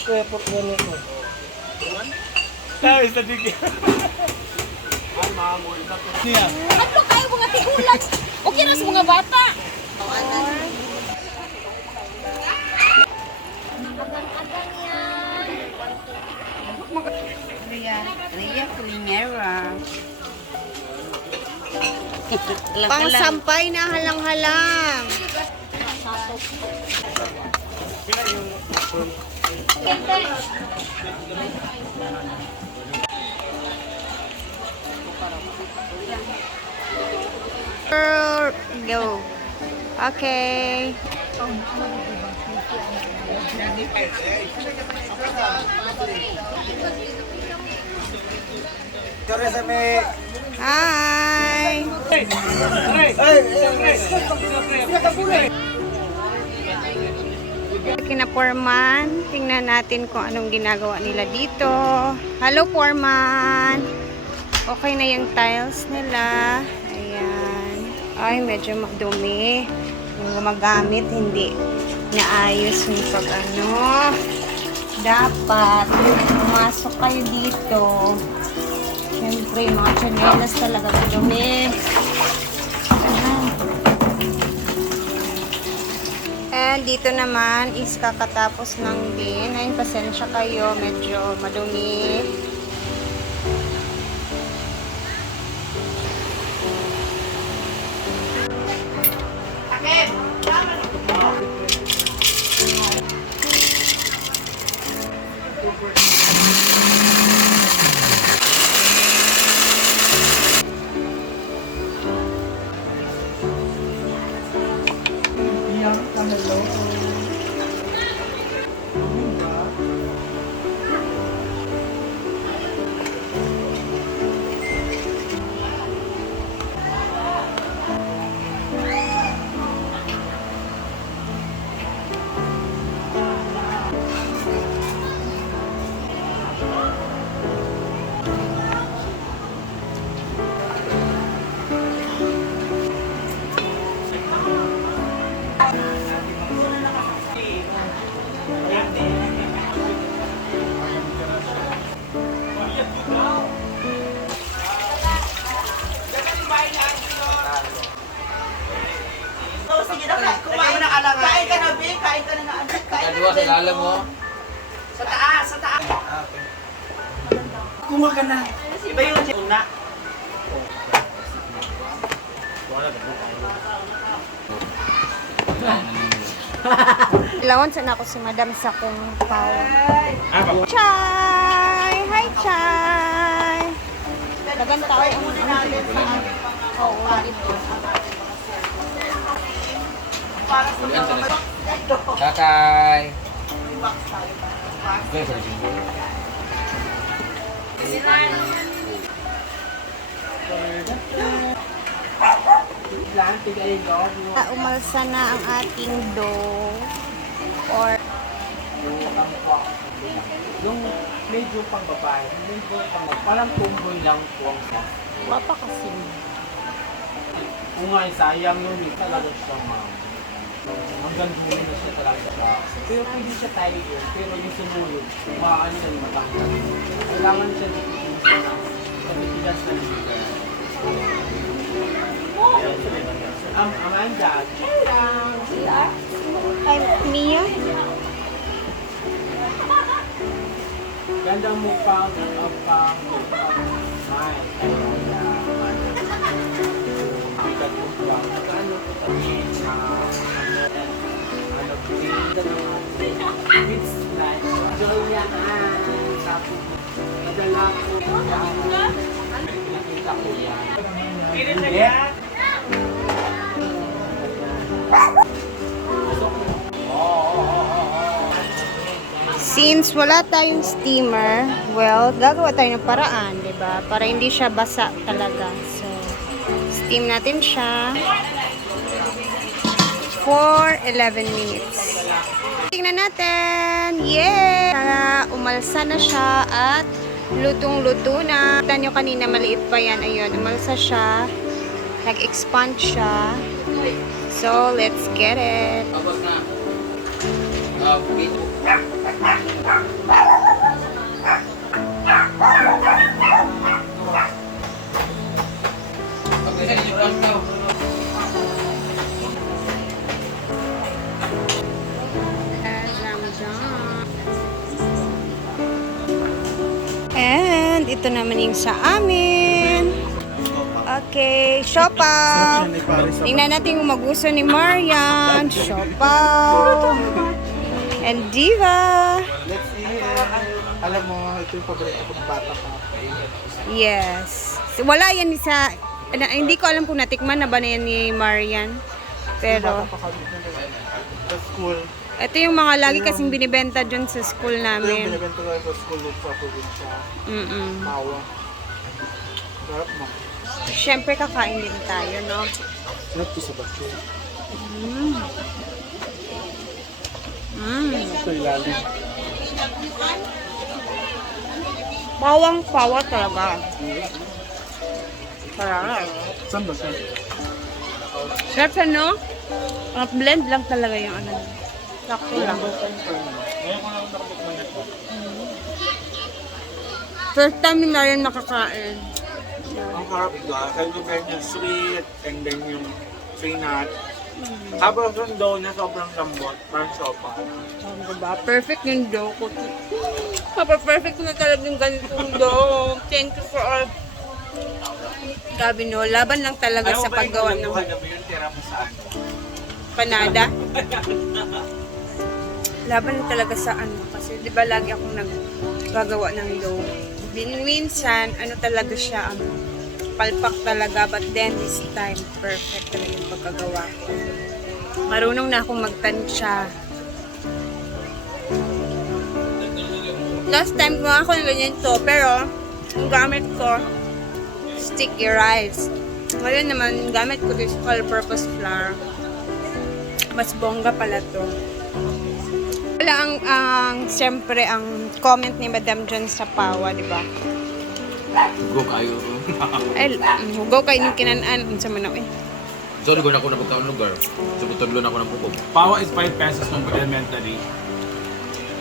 Kuya po ganito. Tayo sa tigil. Niya. Ano kayo mga tigulang? Okay na sa mga bata. Ria Culinera. Pang sampay na halang-halang. Go. Okay. Sorry sa may... Hi. Kina Foreman, tingnan natin kung anong ginagawa nila dito. Hello Foreman. Okay na yung tiles nila. Ayan. Ay, medyo madumi. Yung gumagamit, hindi naayos yung pag ano. Dapat, pumasok kayo dito. Siyempre, mga chanelas talaga madumi. Ayan. And dito naman is kakatapos ng din. Ayun, pasensya kayo. Medyo madumi. Sige na, kumain na ka lang. Kain ka na, Bing. Kain ka na na. Kain ka na, Sa lalam mo. Sa taas, sa taas. Kumuha ka na. Iba yung una. Lawan sana ako si Madam sa kung pao. Chay! Hi, Chay! Dagan tao ang oo, ito. Kakay. Umalsa na ang ating dough or Yung medyo pang babae, medyo pang parang tumboy lang po ang sa. wapa kasi. Kung nga sayang yun, talaga siyang hanggang dulo na siya talaga siya. Pero pwede siya tiger, pero yung sunulog, maaan siya yung matanggal. Kailangan siya dito sa pagkitigas na liga. Amanda, Ay, Mia? ganda mo pa ang ay, it's like Joya tapos madala ko yan. Pinakita ko yan. Hindi. Since wala tayong steamer, well, gagawa tayo ng paraan, 'di ba? Para hindi siya basa talaga. So, steam natin siya for 11 minutes. Tingnan natin. Yeah! Umalsa na siya at lutong-luto na. Kita nyo kanina, maliit pa yan. Ayun, umalsa siya. Nag-expand siya. So, let's get it. And ito naman yung sa amin. Okay, siopaw. Tingnan natin kung magusto ni Marian. Siopaw. And Diva. Let's eat. Alam mo, ito yung paborito kong bata pa. Yes. Wala yan sa... hindi ko alam kung natikman na ba na yan ni Marian. Pero... Sa school. ito yung mga lagi kasing binibenta dyan sa school Ito yung namin. binibenta ko sa school sa probinsya. Mawa. Sarap mo. Siyempre kakain din tayo, no? Sarap to sa bato. Ito ilalim. Bawang pawa talaga. Sarap. Saan ba siya? Sarap siya, no? Blend lang talaga yung ano. Sakto lang. Ngayon ko lang nakabukman ito. First time na rin nakakain. Ang harap ito, kasi yung sweet and then yung peanut. Habang yung dough na sobrang lambot, parang sopa. Diba? Perfect yung dough ko. Perfect na talaga yung ganitong dough. Thank you for all. Gabi no, laban lang talaga sa paggawa ng yung tira mo saan? panada. Laban lang talaga sa ano. Kasi di ba lagi akong naggagawa ng dough. Minsan, ano talaga siya, palpak talaga. But then, this time, perfect talaga yung pagkagawa ko. Marunong na akong magtansya. Last time ko ako ng ganyan to, pero ang gamit ko, sticky rice. Ngayon naman, gamit ko this all-purpose flour. Mas bongga pala to. Wala siyempre, ang comment ni Madam John sa Pawa, di ba? Go kayo. Ay, hugaw kayo ng kinanaan. Unsa man ako eh. Sorry, ko na ako napagkaon lugar. So, tutulon ako ng bukog. Pawa is 5 pesos ng elementary.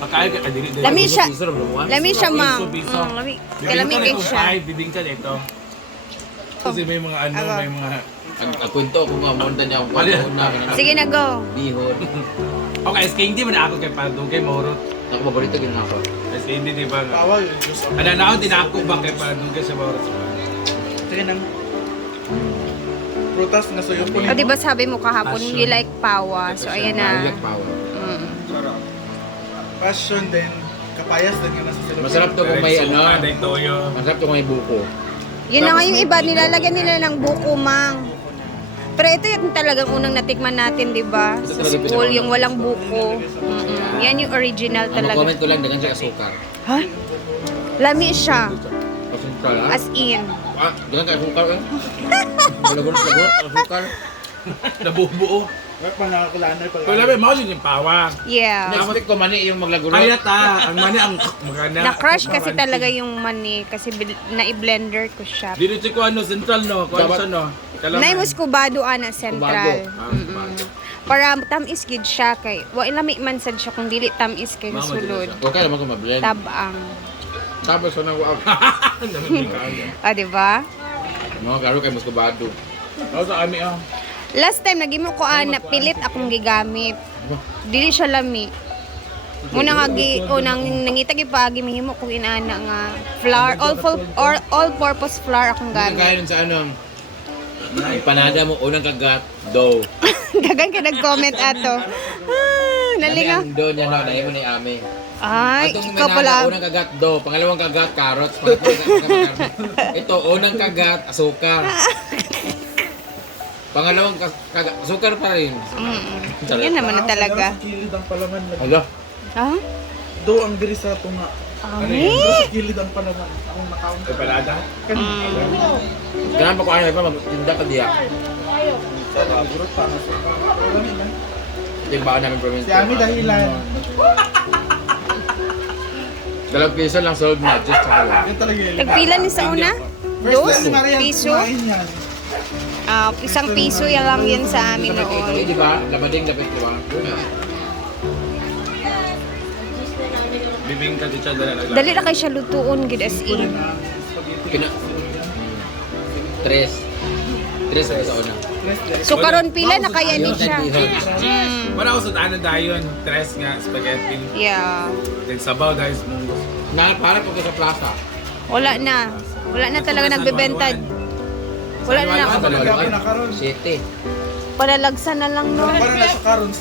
Pagkain ka, dili. Lami siya. Lami. Lami siya, ma'am. Piso. Lami. Bibingka Lami na kayo itong siya. 5, bibingka na ito. Kasi may mga ano, Ako. may mga... Ang kwento ko nga, monta niya akong Mali. panahon na. Sige na, go. Bihon. Okay, SK hindi man ako kay Padong, kay Moro. Ako, paborito gano'n ako. SK hindi, di ba? Tawa yun, juice of... Ano na ako, tinako ba kay Padong kay sa Moro? Sige nang... Prutas na suyo po O, di ba sabi mo kahapon, you like Pawa. So, ayan na. Mayak power. Sarap. Passion din. Kapayas din nga nasa sila. Masarap to kung may ano. May toyo. Masarap to kung may buko. Yun na nga yung iba, nilalagyan nila ng buko, mang. Pero ito yung talagang unang natikman natin, di ba? Sa school, yung walang buko. Yan yung original Ang talaga. comment ko lang, dagan siya asukar. Ha? Lami siya. Asukar, ha? As in. Ah, dagan ka asukar, eh? Lagunot, asukar. Nabubuo. Wala pa nakakulanay pag... Pero labi, maulit yung pawa. Yeah. Next week ko mani yung maglagunot. Kaya ta, ang mani ang magana. Na-crush kasi talaga yung mani kasi na-i-blender ko siya. Dito si ko ano, central no, kung ano siya no. Naimos kubado ana central. Kubado. Para tamis gid siya kay wa ilami man sad siya kung dili tamis kay Mama, sulod. dili Okay naman ko mablend. Tabang. Tapos ko nang Ah, di ba? mga karo kay muskobado. Ako sa ami ah. Last time nagimo ko na pilit akong gigamit. Dili siya lami. Muna nga unang nangita gipagi mahimo kong inaana nga flour, all purpose flour akong Gamit. gamit. Kaya sa ano, panada mo unang kagat, dough. Dagan ka nag-comment ato. Ah, nalingaw. Ang dough niya na, dahil mo na yung ame. Ay, Atong ikaw pala. unang kagat, dough. Pangalawang kagat, carrots. Pangatlong kagat, karne. Ito, unang kagat, asukar. Pangalawang kagat, asukar pa rin. Yan naman na talaga. Sa kilid ang palaman. Hala. Ha? Do ang diri sa tunga. Ami? Sa kilid ang palaman. Akong nakaon. Ay palada. Ganaan pa ko ayaw pa, magtinda ka diya. Sa nagurot pa. Pero ganun lang. Ito yung baka namin province. Si Ami dahilan. 2 piso lang sold na, just sa wala. Yan talaga yun. Nagpila ni sa una? First time si Dos? Marian Piso? kumain yan. Isang piso yan lang yun sa amin Ito, noon. di ba? Labading lapit, di ba? bibingka di siya dala naglaga. Dali na kay siya lutuon, gid as in. Tres sa una. So karon pila na kaya ni siya. Para ako sa tanan dayon, tres nga spaghetti. Yeah. Then sabaw dahil munggo. Para pagka sa plaza. Wala na. Wala na talaga nagbebenta. Wala na na. City. Palalagsan na lang, no? Para na sa karon.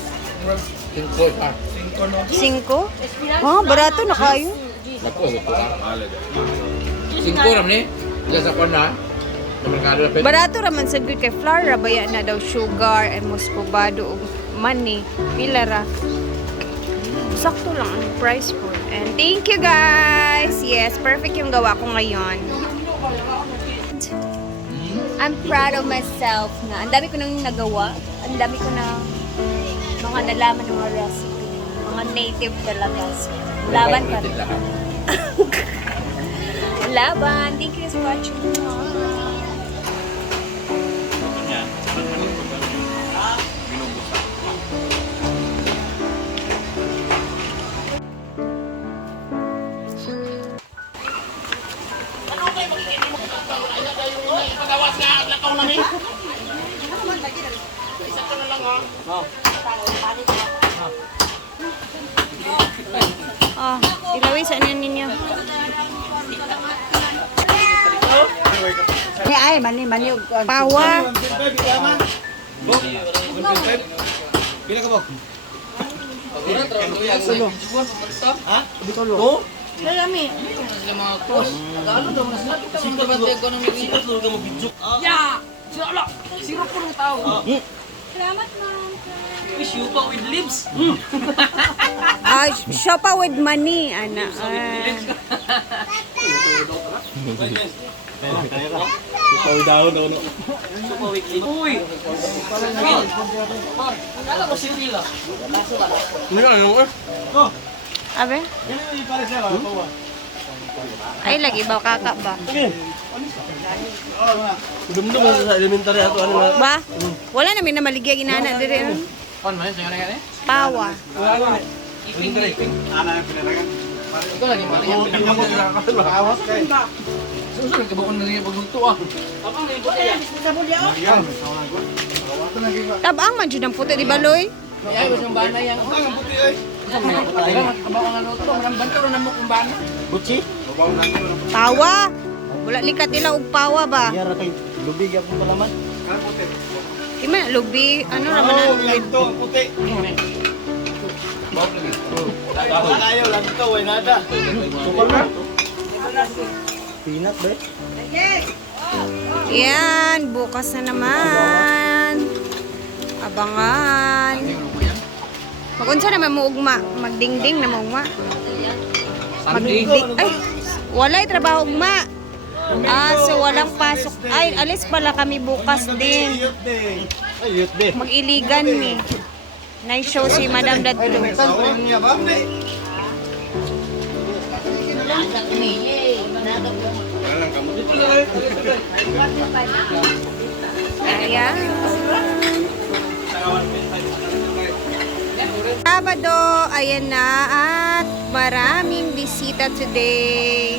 Tingko pa. 5? Oh, barato na kayo. Naku, gusto ka. Wala dahil. Tingko ram ni. Ila sa kwan na. Sa merkado na pwede. Barato raman sa good kay flour, baya na daw sugar and muscovado ug money. Pila ra. Sakto lang ang price po. And thank you guys. Yes, perfect yung gawa ko ngayon. I'm proud of myself na ang dami ko nang nagawa. Ang dami ko na mga nalaman ng mga recipe. Mga native talaga. So, laban pa rin. Laban. Thank you for watching. Oh, ilaway sa inyo ninyo. Ay, mani. Pawa. Pila ka ba? Ah, siopa with money, ana. Ikaw daw no. Abe? Ay, lagi ba kaka ba? Dumdum sa elementary ato ano nga. Ba? Wala namin na maligya ginana dire. Kwan man, sa nga ni. Pawa. Elementary. Ana na pinalagan. Ikaw lagi mali yan. Awas kay. Susunod ka ba kung naging pagluto ah? Tabang man jud ang puti di baloy. Ay, was yung bana yan. Ang puti ay. Kabaw ang naluto, maramban ka rin namok yung bana. Butsi. Babaw lang ko. Pawa. Wala likat nila og pawa ba? Yara kay lubig ako palaman. Kan puti. Ima lubi, ano raman na? Ito, puti. Ayaw lang ito, ay nada. Super na. Peanut ba? Yan, bukas na naman. Abangan. Magunsa naman mo ugma, magdingding na mo ugma. Magdingding. Ay, walay trabaho ugma. Ah, so walang pasok. Ay, alis pala kami bukas din. Ay, yut de. Mag-iligan ni. Nice show si Madam Dadlo. Sawin niya ba? Ayan. Sabado, ayan na at maraming bisita today.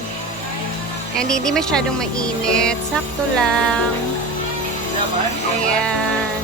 And hindi masyadong mainit. Sakto lang. Ayan.